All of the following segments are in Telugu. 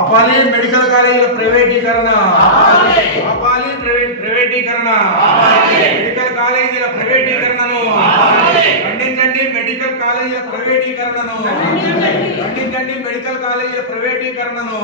ఆపాలి మెడికల్ కాలేజీల ప్రైవేటీకరణ, ఆపాలి ప్రైవేటీకరణ, మెడికల్ కాలేజీల ప్రైవేటీకరణను ఖండించండి. మెడికల్ కాలేజీల ప్రైవేటీకరణను ఖండించండి. మెడికల్ కాలేజీల ప్రైవేటీకరణను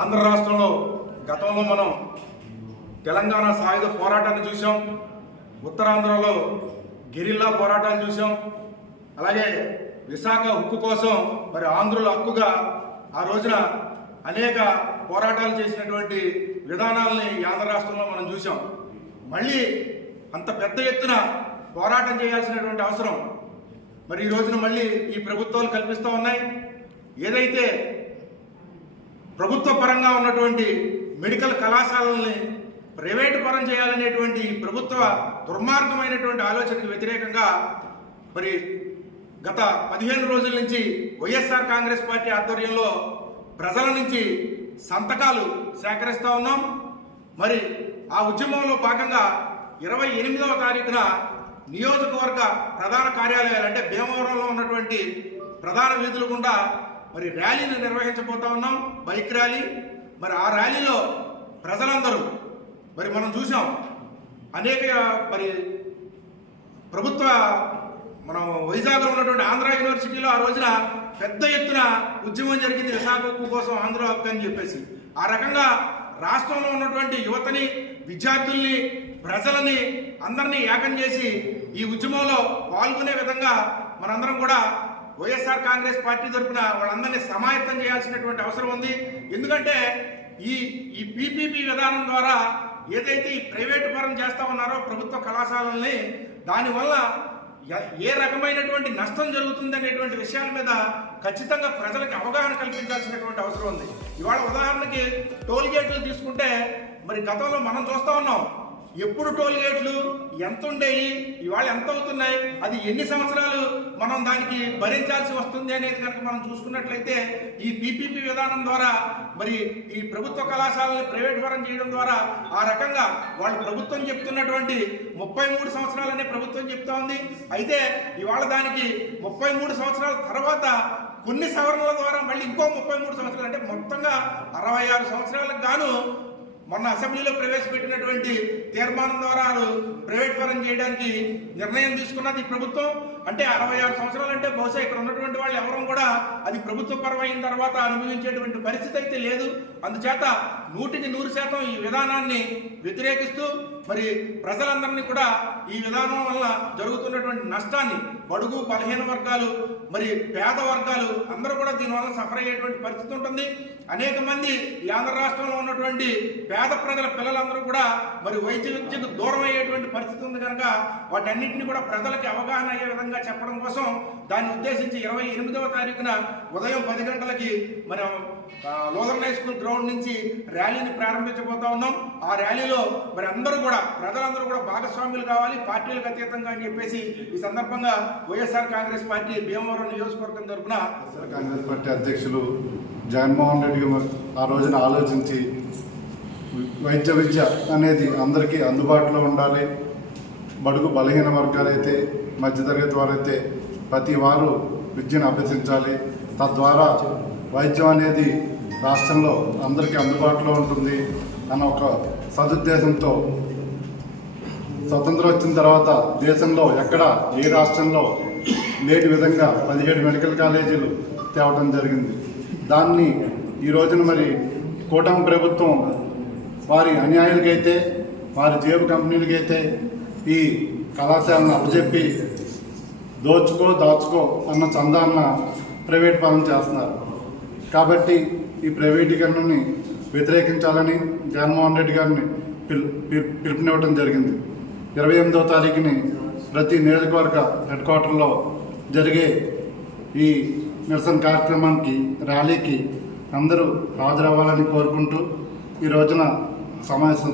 ఆంధ్ర రాష్ట్రంలో గతంలో మనం తెలంగాణ సాయుధ పోరాటాన్ని చూసాం, ఉత్తరాంధ్రలో గెరిల్లా పోరాటాలు చూసాం, అలాగే విశాఖ హక్కు కోసం మరి ఆంధ్రుల హక్కుగా ఆ రోజున అనేక పోరాటాలు చేసినటువంటి విధానాలని ఆంధ్ర రాష్ట్రంలో మనం చూసాం. మళ్ళీ అంత పెద్ద ఎత్తున పోరాటం చేయాల్సినటువంటి అవసరం మరి ఈ రోజున మళ్ళీ ఈ ప్రభుత్వాలు కల్పిస్తూ ఉన్నాయి. ఏదైతే ప్రభుత్వ పరంగా ఉన్నటువంటి మెడికల్ కళాశాలల్ని ప్రైవేటు పరం చేయాలనేటువంటి ప్రభుత్వ దుర్మార్గమైనటువంటి ఆలోచనకు వ్యతిరేకంగా మరి గత 15 రోజుల నుంచి వైఎస్ఆర్ కాంగ్రెస్ పార్టీ ఆధ్వర్యంలో ప్రజల నుంచి సంతకాలు సేకరిస్తూ ఉన్నాం. మరి ఆ ఉద్యమంలో భాగంగా 28వ తారీఖున నియోజకవర్గ ప్రధాన కార్యాలయాలు అంటే భీమవరంలో ఉన్నటువంటి ప్రధాన వీధుల గుండా మరి ర్యాలీని నిర్వహించబోతా ఉన్నాం, బైక్ ర్యాలీ. మరి ఆ ర్యాలీలో ప్రజలందరూ మరి మనం చూసాం అనేక మరి ప్రభుత్వ మనం వైజాగ్లో ఉన్నటువంటి ఆంధ్ర యూనివర్సిటీలో ఆ రోజున పెద్ద ఎత్తున ఉద్యమం జరిగింది, విశాఖ హక్కు కోసం ఆంధ్ర హక్కు అని చెప్పేసి. ఆ రకంగా రాష్ట్రంలో ఉన్నటువంటి యువతని, విద్యార్థుల్ని, ప్రజలని అందరినీ ఏకం చేసి ఈ ఉద్యమంలో పాల్గొనే విధంగా మనందరం కూడా వైఎస్ఆర్ కాంగ్రెస్ పార్టీ తరఫున వాళ్ళందరినీ సమాయత్తం చేయాల్సినటువంటి అవసరం ఉంది. ఎందుకంటే ఈ పీపీపీ విధానం ద్వారా ఏదైతే ఈ ప్రైవేటు పరం చేస్తా ఉన్నారో ప్రభుత్వ కళాశాలల్ని, దానివల్ల ఏ రకమైనటువంటి నష్టం జరుగుతుంది అనేటువంటి విషయాల మీద ఖచ్చితంగా ప్రజలకు అవగాహన కల్పించాల్సినటువంటి అవసరం ఉంది. ఇవాళ ఉదాహరణకి టోల్ గేట్లు తీసుకుంటే మరి గతంలో మనం చూస్తూ ఉన్నాం ఎప్పుడు టోల్ గేట్లు ఎంత ఉండేవి, ఇవాళ ఎంత అవుతున్నాయి, అది ఎన్ని సంవత్సరాలు మనం దానికి భరించాల్సి వస్తుంది అనేది కనుక మనం చూసుకున్నట్లయితే ఈ పీపీపీ విధానం ద్వారా మరి ఈ ప్రభుత్వ కళాశాలని ప్రైవేట్ పరం చేయడం ద్వారా ఆ రకంగా వాళ్ళు ప్రభుత్వం చెప్తున్నటువంటి 33 సంవత్సరాలనే ప్రభుత్వం చెప్తా ఉంది. అయితే ఇవాళ దానికి 33 సంవత్సరాల తర్వాత కొన్ని సవరణల ద్వారా మళ్ళీ ఇంకో 33 సంవత్సరాలు అంటే మొత్తంగా 66 సంవత్సరాలకు గాను మొన్న అసెంబ్లీలో ప్రవేశపెట్టినటువంటి తీర్మానం ద్వారా ప్రైవేట్ పరం చేయడానికి నిర్ణయం తీసుకున్నది ప్రభుత్వం. అంటే 66 సంవత్సరాలు అంటే బహుశా ఇక్కడ ఉన్నటువంటి వాళ్ళు ఎవరూ కూడా అది ప్రభుత్వ పరం అయిన తర్వాత అనుభవించేటువంటి పరిస్థితి అయితే లేదు. అందుచేత 100% ఈ విధానాన్ని వ్యతిరేకిస్తూ మరి ప్రజలందరినీ కూడా ఈ విధానం వల్ల జరుగుతున్నటువంటి నష్టాన్ని బడుగు బలహీన వర్గాలు మరి పేద వర్గాలు అందరూ కూడా దీనివల్ల సఫర్ అయ్యేటువంటి పరిస్థితి ఉంటుంది. అనేక మంది ఈ ఆంధ్ర రాష్ట్రంలో ఉన్నటువంటి పేద ప్రజల పిల్లలందరూ కూడా మరి వైద్య విద్యకు దూరం అయ్యేటువంటి పరిస్థితి ఉంది కనుక వాటన్నింటినీ కూడా ప్రజలకి అవగాహన అయ్యే విధంగా చెప్పడం కోసం దాన్ని ఉద్దేశించి 28వ తారీఖున ఉదయం 10 గంటలకి మనం లోదర్న్ హై స్కూల్ గ్రౌండ్ నుంచి ర్యాలీని ప్రారంభించబోతా ఉన్నాం. ఆ ర్యాలీలో మరి అందరూ కూడా ప్రజలందరూ కూడా భాగస్వాములు కావాలి, పార్టీలకు అతీతంగా అని చెప్పేసి ఈ సందర్భంగా వైఎస్ఆర్ కాంగ్రెస్ పార్టీ భీమవరం నియోజకవర్గం తరఫున కాంగ్రెస్ పార్టీ అధ్యక్షులు జగన్మోహన్ రెడ్డి ఆ రోజున ఆలోచించి వైద్య విద్య అనేది అందరికీ అందుబాటులో ఉండాలి, బడుగు బలహీన వర్గాలైతే మధ్యతరగతి వారైతే ప్రతి వారు విద్యను అభ్యసించాలి, తద్వారా వైద్యం అనేది రాష్ట్రంలో అందరికీ అందుబాటులో ఉంటుంది అన్న ఒక సదుద్దేశంతో స్వతంత్రం వచ్చిన తర్వాత దేశంలో ఎక్కడ ఏ రాష్ట్రంలో లేని విధంగా 17 మెడికల్ కాలేజీలు తేవడం జరిగింది. దాన్ని ఈ రోజున మరి కూటమి ప్రభుత్వం వారి అన్యాయులకైతే వారి జేబు కంపెనీలకైతే ఈ కళాశాలను అప్పచెప్పి దాచుకో అన్న చందాన్న ప్రైవేట్ పరం చేస్తున్నారు. కాబట్టి ఈ ప్రైవేటీకరణని వ్యతిరేకించాలని జగన్మోహన్ రెడ్డి గారిని పిలుపునివ్వడం జరిగింది. 28వ తారీఖుని ప్రతి నియోజకవర్గ హెడ్ క్వార్టర్లో జరిగే ఈ నిరసన కార్యక్రమానికి ర్యాలీకి అందరూ హాజరవ్వాలని కోరుకుంటూ ఈ రోజున సమావేశం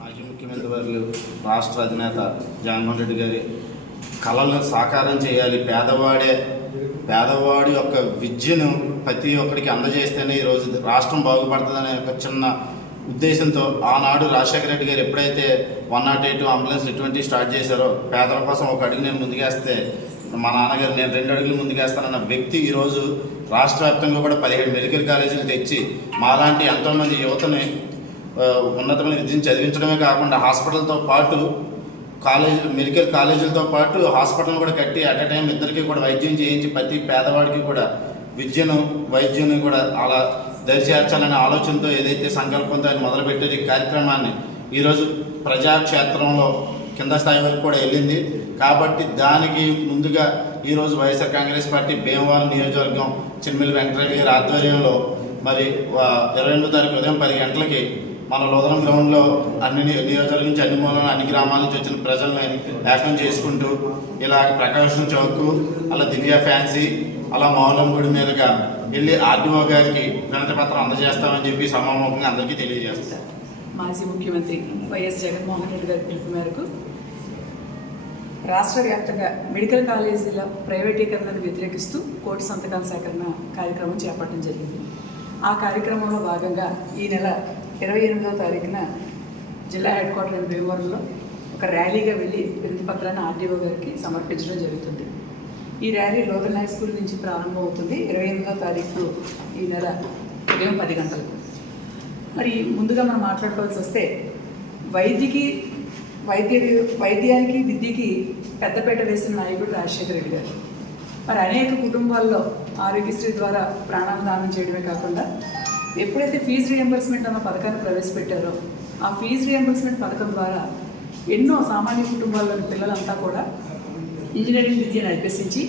మాజీ ముఖ్యమంత్రి వర్యులు రాష్ట్ర అధినేత జగన్మోహన్ రెడ్డి గారి కళలను సాకారం చేయాలి, పేదవాడి యొక్క విద్యను ప్రతి ఒక్కరికి అందజేస్తేనే ఈరోజు రాష్ట్రం బాగుపడుతుందనే ఒక చిన్న ఉద్దేశంతో ఆనాడు రాజశేఖర రెడ్డి గారు ఎప్పుడైతే 108 అంబులెన్స్ ఇటువంటి స్టార్ట్ చేశారో, పేదల కోసం ఒక అడుగు నేను ముందుకేస్తే మా నాన్నగారు నేను 2 అడుగులు ముందుకేస్తానన్న వ్యక్తి ఈరోజు రాష్ట్ర వ్యాప్తంగా కూడా 17 మెడికల్ కాలేజీలు తెచ్చి మాలాంటి ఎంతోమంది యువతని ఉన్నతమైన విద్యను చదివించడమే కాకుండా హాస్పిటల్తో పాటు మెడికల్ కాలేజీలతో పాటు హాస్పిటల్ కూడా కట్టి అట్ ఎ టైం ఇద్దరికి కూడా వైద్యం చేయించి ప్రతి పేదవాడికి కూడా వైద్యుని కూడా అలా దరిచేర్చాలనే ఆలోచనతో ఏదైతే సంకల్పంతో ఆయన మొదలుపెట్టారు ఈ కార్యక్రమాన్ని ఈరోజు ప్రజాక్షేత్రంలో కింద స్థాయి వరకు కూడా వెళ్ళింది. కాబట్టి దానికి ముందుగా ఈరోజు వైఎస్ఆర్ కాంగ్రెస్ పార్టీ భీమవరం నియోజకవర్గం చిన్మిల్లి వెంకటరెడ్డి గారి ఆధ్వర్యంలో మరి 28వ తారీఖు ఉదయం 10 గంటలకి మన లోదరం గ్రౌండ్లో అన్ని నియోజకవర్గం నుంచి అన్ని మూలన అన్ని గ్రామాల నుంచి వచ్చిన ప్రజలను ఏకం చేసుకుంటూ ఇలా ప్రకాశం చౌక్, అలా దివ్య ఫ్యాన్సీ, అలా మౌలం గుడి మీదుగా వెళ్ళి ఆర్డీఓ గారికి వినతి పత్రం అందజేస్తామని చెప్పి సమాముఖంగా అందరికీ తెలియజేస్తారు. మాజీ ముఖ్యమంత్రి వైఎస్ జగన్మోహన్ రెడ్డి గారి పిలుపు మేరకు రాష్ట్ర వ్యాప్తంగా మెడికల్ కాలేజీల ప్రైవేటీకరణను వ్యతిరేకిస్తూ కోటి సంతకాల సేకరణ కార్యక్రమం చేపట్టడం జరిగింది. ఆ కార్యక్రమంలో భాగంగా ఈ నెల 28వ తారీఖున జిల్లా హెడ్ క్వార్టర్ అయిన భీమవరంలో ఒక ర్యాలీగా వెళ్ళి వినతి పత్రాన్ని ఆర్డీఓ గారికి సమర్పించడం జరుగుతుంది. ఈ ర్యాలీ లోకల్ హై స్కూల్ నుంచి ప్రారంభం అవుతుంది. 28వ తారీఖు ఈ నెల ఉదయం 10 గంటలకు. మరి ముందుగా మనం మాట్లాడుకోవాల్సి వస్తే వైద్యానికి విద్యకి పెద్దపీట వేసిన నాయకుడు రాజశేఖర రెడ్డి గారు. మరి అనేక కుటుంబాల్లో ఆరోగ్యశ్రీ ద్వారా ప్రాణాలు దానం చేయడమే కాకుండా ఎప్పుడైతే ఫీజు రియంబర్స్మెంట్ అన్న పథకాన్ని ప్రవేశపెట్టారో ఆ ఫీజు రియంబర్స్మెంట్ పథకం ద్వారా ఎన్నో సామాన్య కుటుంబాల్లోని పిల్లలంతా కూడా ఇంజనీరింగ్ విద్యను అభ్యసించి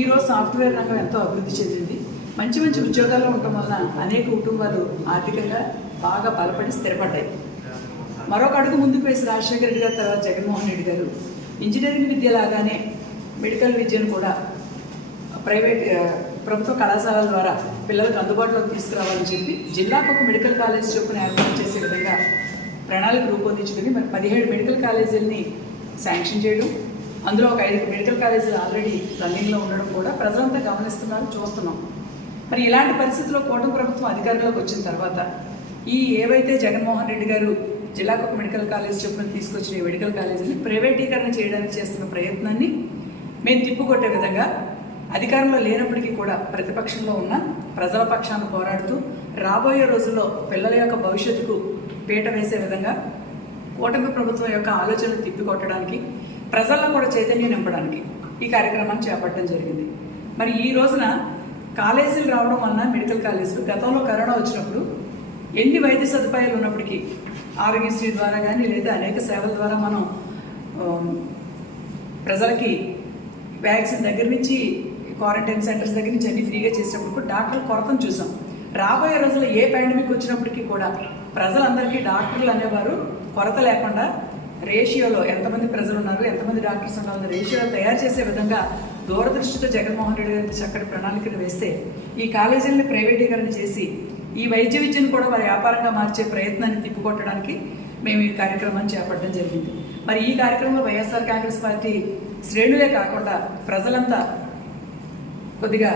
ఈరోజు సాఫ్ట్వేర్ రంగం ఎంతో అభివృద్ధి చెందింది. మంచి మంచి ఉద్యోగాల్లో ఉండటం వలన అనేక కుటుంబాలు ఆర్థికంగా బాగా బలపడి స్థిరపడ్డాయి. మరొక అడుగు ముందుకు వేసి రాజశేఖర రెడ్డి గారి తర్వాత జగన్మోహన్ రెడ్డి గారు ఇంజనీరింగ్ విద్య లాగానే మెడికల్ విద్యను కూడా ప్రభుత్వ కళాశాలల ద్వారా పిల్లలకు అందుబాటులోకి తీసుకురావాలని చెప్పి జిల్లాకు ఒక మెడికల్ కాలేజ్ చొప్పున ఏర్పాటు చేసే విధంగా ప్రణాళిక రూపొందించుకుని మరి 17 మెడికల్ కాలేజీలని శాంక్షన్ చేయడం, అందులో ఒక 5 మెడికల్ కాలేజీలు ఆల్రెడీ రన్నింగ్లో ఉండడం కూడా ప్రజలంతా గమనిస్తున్నారు, చూస్తున్నాం. మరి ఇలాంటి పరిస్థితుల్లో కూటమి ప్రభుత్వం అధికారంలోకి వచ్చిన తర్వాత ఏవైతే జగన్మోహన్ రెడ్డి గారు జిల్లాకు ఒక మెడికల్ కాలేజ్ చొప్పున తీసుకొచ్చిన ఈ మెడికల్ కాలేజీని ప్రైవేటీకరణ చేయడానికి చేస్తున్న ప్రయత్నాన్ని మేము తిప్పుకొట్టే విధంగా అధికారంలో లేనప్పటికీ కూడా ప్రతిపక్షంలో ఉన్న ప్రజల పక్షాన పోరాడుతూ రాబోయే రోజుల్లో పిల్లల యొక్క భవిష్యత్తుకు పీట వేసే విధంగా కూటమి ప్రభుత్వం యొక్క ఆలోచనలు తిప్పికొట్టడానికి ప్రజల్లో కూడా చైతన్యం నింపడానికి ఈ కార్యక్రమాన్ని చేపట్టడం జరిగింది. మరి ఈ రోజున కాలేజీలు రావడం వలన మెడికల్ కాలేజీలు గతంలో కరోనా వచ్చినప్పుడు ఎన్ని వైద్య సదుపాయాలు ఉన్నప్పటికీ ఆరోగ్యశ్రీ ద్వారా కానీ లేదా అనేక సేవల ద్వారా మనం ప్రజలకి వ్యాక్సిన్ దగ్గర నుంచి క్వారంటైన్ సెంటర్స్ దగ్గర నుంచి అన్ని ఫ్రీగా చేసినప్పుడు కూడా డాక్టర్ల కొరతను చూసాం. రాబోయే రోజుల్లో ఏ పాండమిక్ వచ్చినప్పటికీ కూడా ప్రజలందరికీ డాక్టర్లు అనేవారు కొరత లేకుండా రేషియోలో ఎంతమంది ప్రజలు ఉన్నారు, ఎంతమంది డాక్టర్స్ ఉన్నారు రేషియోలో తయారు చేసే విధంగా దూరదృష్టితో జగన్మోహన్ రెడ్డి గారి చక్కటి ప్రణాళికను వేస్తే ఈ కాలేజీలను ప్రైవేటీకరణ చేసి ఈ వైద్య విద్యను కూడా వారి వ్యాపారంగా మార్చే ప్రయత్నాన్ని తిప్పుకొట్టడానికి మేము ఈ కార్యక్రమాన్ని చేపట్టడం జరిగింది. మరి ఈ కార్యక్రమంలో వైఎస్ఆర్ కాంగ్రెస్ పార్టీ శ్రేణులే కాకుండా ప్రజలంతా కొద్దిగా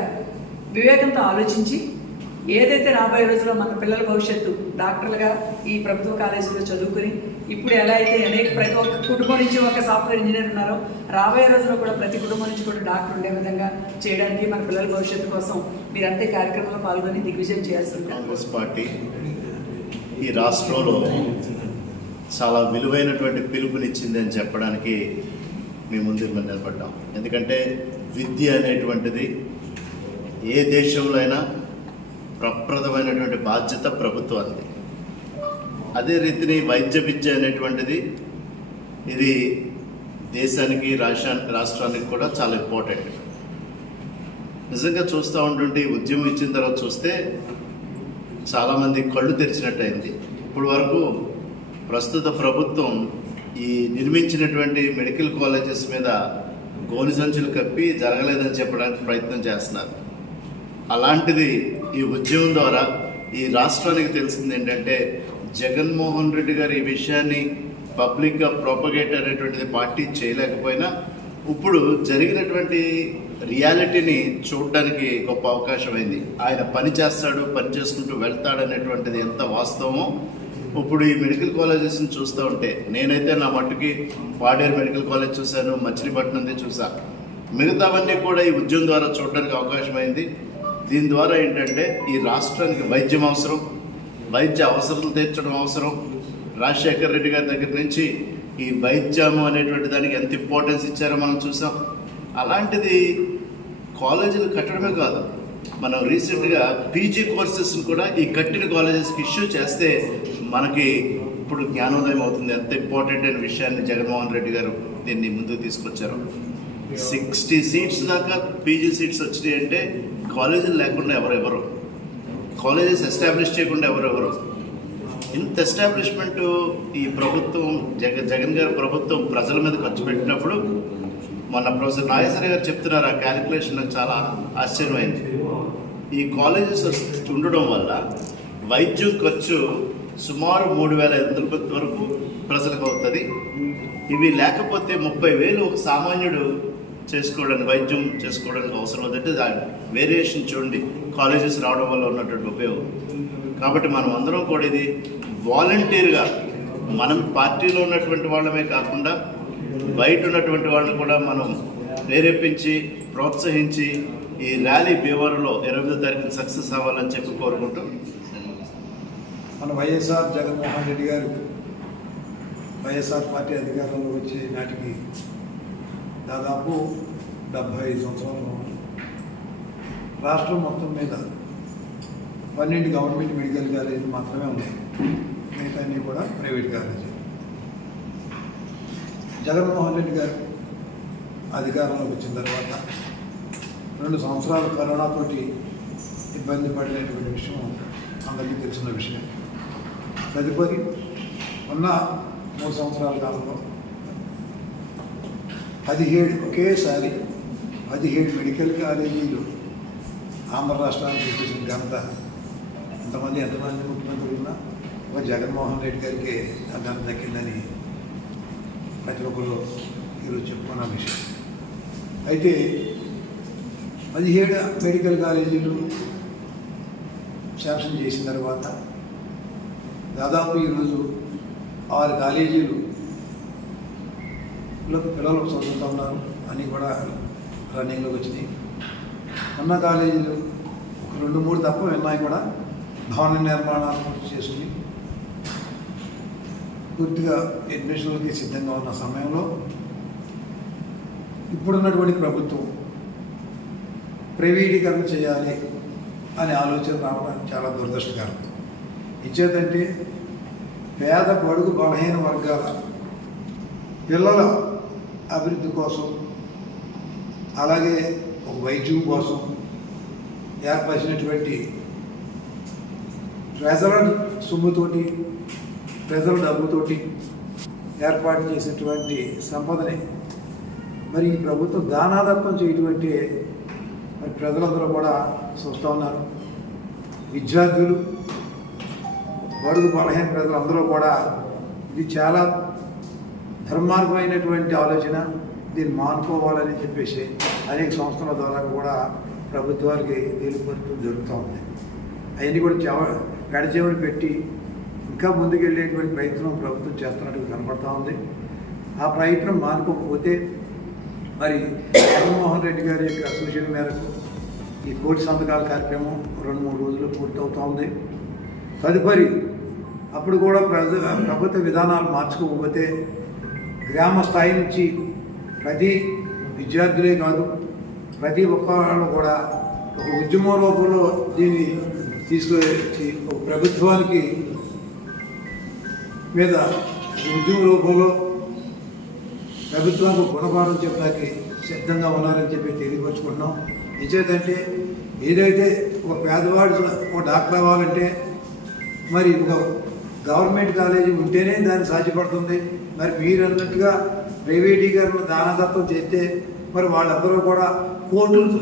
వివేకంతో ఆలోచించి ఏదైతే రాబోయే రోజుల్లో మన పిల్లల భవిష్యత్తు డాక్టర్లుగా ఈ ప్రభుత్వ కాలేజీలో చదువుకుని ఇప్పుడు ఎలా అయితే ప్రతి ఒక్క కుటుంబం నుంచి ఒక సాఫ్ట్వేర్ ఇంజనీర్ ఉన్నారో రాబోయే రోజుల్లో కూడా ప్రతి కుటుంబం నుంచి కూడా డాక్టర్ ఉండే విధంగా చేయడానికి మన పిల్లల భవిష్యత్తు కోసం మీరంతా కార్యక్రమంలో పాల్గొని దిగ్విజయం చేయాల్సి ఉంటుంది. కాంగ్రెస్ పార్టీ ఈ రాష్ట్రంలో చాలా విలువైనటువంటి పిలుపునిచ్చింది అని చెప్పడానికి మేము ముందు నిలబడ్డాం. ఎందుకంటే విద్య అనేటువంటిది ఏ దేశంలో అయినా ప్రప్రదమైనటువంటి బాధ్యత ప్రభుత్వానికి. అదే రీతిని వైద్య విద్య అనేటువంటిది ఇది దేశానికి రాష్ట్రానికి కూడా చాలా ఇంపార్టెంట్. నిజంగా చూస్తూ ఉంటుంటే ఉద్యమం ఇచ్చిన తర్వాత చూస్తే చాలామంది కళ్ళు తెరిచినట్టయింది. ఇప్పటి వరకు ప్రస్తుత ప్రభుత్వం ఈ నిర్మించినటువంటి మెడికల్ కాలేజెస్ మీద గోని సంచులు కప్పి జరగలేదని చెప్పడానికి ప్రయత్నం చేస్తున్నారు. అలాంటిది ఈ ఉద్యమం ద్వారా ఈ రాష్ట్రానికి తెలిసింది ఏంటంటే జగన్మోహన్ రెడ్డి గారు ఈ విషయాన్ని పబ్లిక్గా ప్రొపగేట్ అనేటువంటిది పార్టీ చేయలేకపోయినా ఇప్పుడు జరిగినటువంటి రియాలిటీని చూడడానికి గొప్ప అవకాశం అయింది. ఆయన పని చేస్తాడు, పని చేసుకుంటూ వెళ్తాడు అనేటువంటిది ఎంత వాస్తవమో ఇప్పుడు ఈ మెడికల్ కాలేజెస్ని చూస్తూ ఉంటే, నేనైతే నా మట్టుకి పాడేరు మెడికల్ కాలేజ్ చూశాను, మచిలీపట్నంది చూశాను. మిగతావన్నీ కూడా ఈ ఉద్యమం ద్వారా చూడడానికి అవకాశం అయింది. దీని ద్వారా ఏంటంటే ఈ రాష్ట్రానికి వైద్యం అవసరం, వైద్య అవసరాలు తీర్చడం అవసరం. రాజశేఖర్ రెడ్డి గారి దగ్గర నుంచి ఈ వైద్యం అనేటువంటి దానికి ఎంత ఇంపార్టెన్స్ ఇచ్చారో మనం చూసాం. అలాంటిది కాలేజీలు కట్టడమే కాదు, మనం రీసెంట్గా పీజీ కోర్సెస్ని కూడా ఈ కట్టిన కాలేజెస్కి ఇష్యూ చేస్తే మనకి ఇప్పుడు జ్ఞానోదయం అవుతుంది ఎంత ఇంపార్టెంట్ అయిన విషయాన్ని జగన్మోహన్ రెడ్డి గారు దీన్ని ముందుకు తీసుకొచ్చారు. 60 సీట్స్ దాకా పీజీ సీట్స్ వచ్చినాయి అంటే కాలేజీలు లేకుండా ఎవరెవరు, కాలేజెస్ ఎస్టాబ్లిష్ చేయకుండా ఎవరెవరు. ఇంత ఎస్టాబ్లిష్మెంట్ ఈ ప్రభుత్వం జగన్ గారి ప్రభుత్వం ప్రజల మీద ఖర్చు పెట్టినప్పుడు మొన్న ప్రొఫెసర్ నాగేశ్వర గారు చెప్తున్నారు, ఆ క్యాలిక్యులేషన్ నాకు చాలా ఆశ్చర్యమైంది. ఈ కాలేజెస్ ఉండడం వల్ల వైద్యం ఖర్చు సుమారు 3,500 వరకు ప్రజలకు అవుతుంది. ఇవి లేకపోతే 30,000 ఒక సామాన్యుడు చేసుకోవడానికి, వైద్యం చేసుకోవడానికి అవసరం అవుతుంటే దాని వేరియేషన్ చూడండి కాలేజెస్ రావడం వల్ల ఉన్నటువంటి ఉపయోగం. కాబట్టి మనం అందరం కూడా ఇది వాలంటీర్గా, మనం పార్టీలో ఉన్నటువంటి వాళ్ళమే కాకుండా బయట ఉన్నటువంటి వాళ్ళని కూడా మనం ప్రేరేపించి ప్రోత్సహించి ఈ ర్యాలీ భీమవరంలో 28వ తారీఖున సక్సెస్ అవ్వాలని చెప్పి కోరుకుంటూ, మన వైఎస్ఆర్ జగన్మోహన్ రెడ్డి గారు వైఎస్ఆర్ పార్టీ అధికారంలో వచ్చే నాటికి దాదాపు 75 సంవత్సరాలు రాష్ట్రం మొత్తం మీద 12 గవర్నమెంట్ మెడికల్ కాలేజీలు మాత్రమే ఉన్నాయి, మిగతా అన్నీ కూడా ప్రైవేట్ కాలేజీ. జగన్మోహన్ రెడ్డి గారు అధికారంలోకి వచ్చిన తర్వాత 2 సంవత్సరాలు కరోనాతోటి ఇబ్బంది పడినటువంటి విషయం అందరికీ తెలిసిన విషయం. తదుపరి ఉన్న 3 సంవత్సరాల కాలంలో 17 ఒకేసారి 17 మెడికల్ కాలేజీలు ఆంధ్ర రాష్ట్రానికి చూసిన ఘనత ఎంతమంది ముఖ్యమంత్రులు ఉన్నా ఒక జగన్మోహన్ రెడ్డి గారికి ఆ ఘనత దక్కిందని ప్రతి ఒక్కరు ఈరోజు చెప్పుకున్న విషయం. అయితే 17 మెడికల్ కాలేజీలు శాంక్షన్ చేసిన తర్వాత దాదాపు ఈరోజు 6 కాలేజీలు పిల్లలు చదువుతూ ఉన్నారు, అన్నీ కూడా రన్నింగ్లోకి వచ్చినాయి. ఉన్న కాలేజీలు ఒక 2-3 తప్ప ఉన్నాయి కూడా భవన నిర్మాణాలు పూర్తి చేసుకుని పూర్తిగా అడ్మిషన్లకి సిద్ధంగా ఉన్న సమయంలో ఇప్పుడున్నటువంటి ప్రభుత్వం ప్రైవేటీకరణ చేయాలి అనే ఆలోచన రావడం చాలా దురదృష్టకరం. ఇచ్చేదంటే పేద బడుగు బలహీన వర్గాల పిల్లల అభివృద్ధి కోసం, అలాగే ఒక వైద్యం కోసం ఏర్పరిచినటువంటి ప్రజల సొమ్ముతోటి, ప్రజల డబ్బుతోటి ఏర్పాటు చేసినటువంటి సంపదని మరి ఈ ప్రభుత్వం దానాదత్తం చేయటువంటి మరి ప్రజలందరూ కూడా చూస్తూ ఉన్నారు. విద్యార్థులు, బడుగు బలహీన ప్రజలందరూ కూడా ఇది చాలా ధర్మార్గమైనటువంటి ఆలోచన, దీన్ని మానుకోవాలని చెప్పేసి అనేక సంస్థల ద్వారా కూడా ప్రభుత్వానికి తెలియపరచడం జరుగుతూ ఉంది. అవన్నీ కూడా గడిచేమని పెట్టి ఇంకా ముందుకెళ్ళేటువంటి ప్రయత్నం ప్రభుత్వం చేస్తున్నట్టుగా కనపడతా ఉంది. ఆ ప్రయత్నం మానుకోకపోతే మరి జగన్మోహన్ రెడ్డి గారి యొక్క సూచన మేరకు ఈ కోటి సంతకాల కార్యక్రమం 2-3 రోజులు పూర్తవుతూ ఉంది. తదుపరి అప్పుడు కూడా ప్రభుత్వ విధానాలు మార్చుకోకపోతే గ్రామ స్థాయి నుంచి ప్రతి విద్యార్థులే కాదు ప్రతి ఒక్కళ్ళు కూడా ఒక ఉద్యమ రూపంలో దీన్ని తీసుకొచ్చి ఒక ప్రభుత్వానికి మీద ఉద్యమ రూపంలో ప్రభుత్వానికి గుణపాఠం చెప్పడానికి సిద్ధంగా ఉన్నారని చెప్పి తెలియపరుచుకుంటున్నాం. నిజేదంటే ఏదైతే ఒక పేదవాడు ఒక డాక్టర్ అవ్వాలంటే మరి ఒక గవర్నమెంట్ కాలేజీ ఉంటేనే దాన్ని సాధ్యపడుతుంది. మరి మీరు అన్నట్టుగా ప్రైవేటీకరణ దానదత్తం చేస్తే మరి వాళ్ళందరూ కూడా కోర్టులు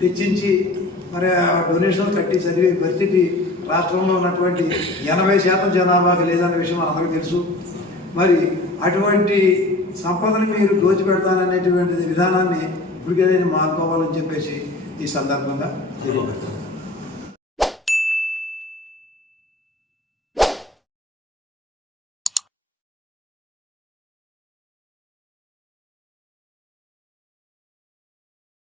తెచ్చించి మరి ఆ డొనేషన్లు కట్టి చదివే పరిస్థితి రాష్ట్రంలో ఉన్నటువంటి 80% జనాభాకి లేదన్న విషయం మనందరికీ తెలుసు. మరి అటువంటి సంపదను మీరు దోచిపెడతాననేటువంటి విధానాన్ని ఇప్పటికేదైనా మానుకోవాలని చెప్పేసి ఈ సందర్భంగా తెలియజేస్తాను.